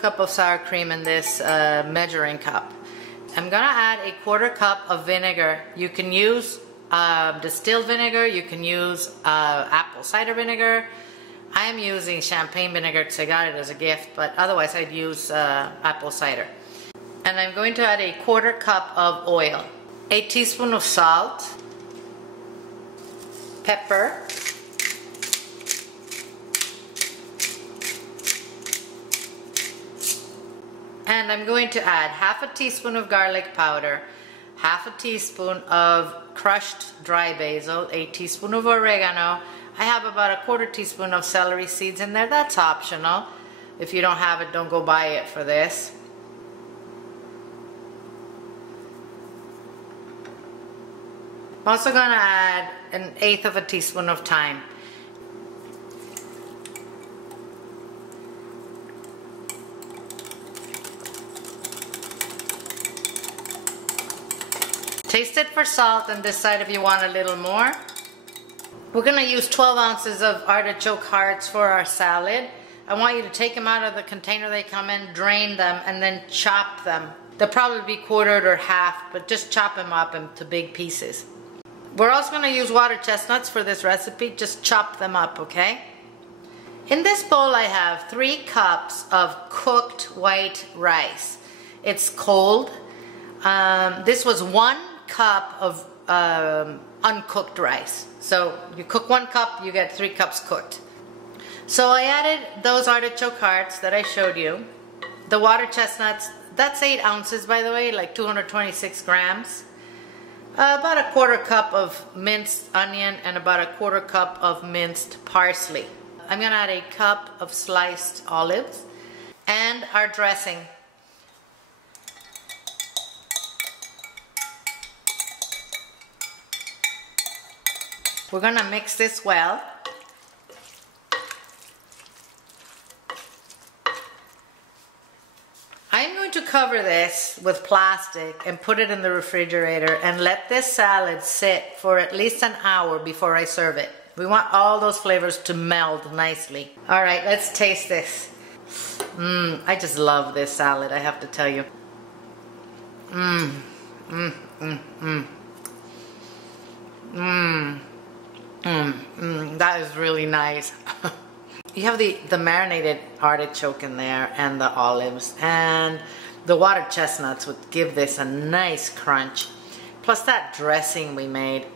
cup of sour cream in this measuring cup. I'm gonna add a 1/4 cup of vinegar. You can use distilled vinegar, you can use apple cider vinegar. I am using champagne vinegar because I got it as a gift, but otherwise I'd use apple cider. And I'm going to add a 1/4 cup of oil, a teaspoon of salt, pepper, and I'm going to add 1/2 teaspoon of garlic powder, 1/2 teaspoon of crushed dry basil, a teaspoon of oregano. I have about a 1/4 teaspoon of celery seeds in there. That's optional. If you don't have it, don't go buy it for this. I'm also going to add 1/8 of a teaspoon of thyme. Taste it for salt and decide if you want a little more. We're going to use 12 ounces of artichoke hearts for our salad. I want you to take them out of the container they come in, drain them, and then chop them. They'll probably be 1/4 or 1/2, but just chop them up into big pieces. We're also going to use water chestnuts for this recipe. Just chop them up, okay? In this bowl I have 3 cups of cooked white rice. It's cold. This was 1 cup of uncooked rice. So you cook 1 cup, you get 3 cups cooked. So I added those artichoke hearts that I showed you. The water chestnuts, that's 8 ounces by the way, like 226 grams. About a 1/4 cup of minced onion and about a 1/4 cup of minced parsley. I'm gonna add a cup of sliced olives and our dressing. We're gonna mix this well. I'm going to cover this with plastic and put it in the refrigerator and let this salad sit for at least an hour before I serve it. We want all those flavors to meld nicely. All right, let's taste this. I just love this salad, I have to tell you. That is really nice. You have the marinated artichoke in there and the olives, and the water chestnuts would give this a nice crunch. Plus that dressing we made.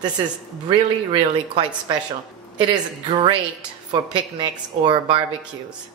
This is really, really quite special. It is great for picnics or barbecues.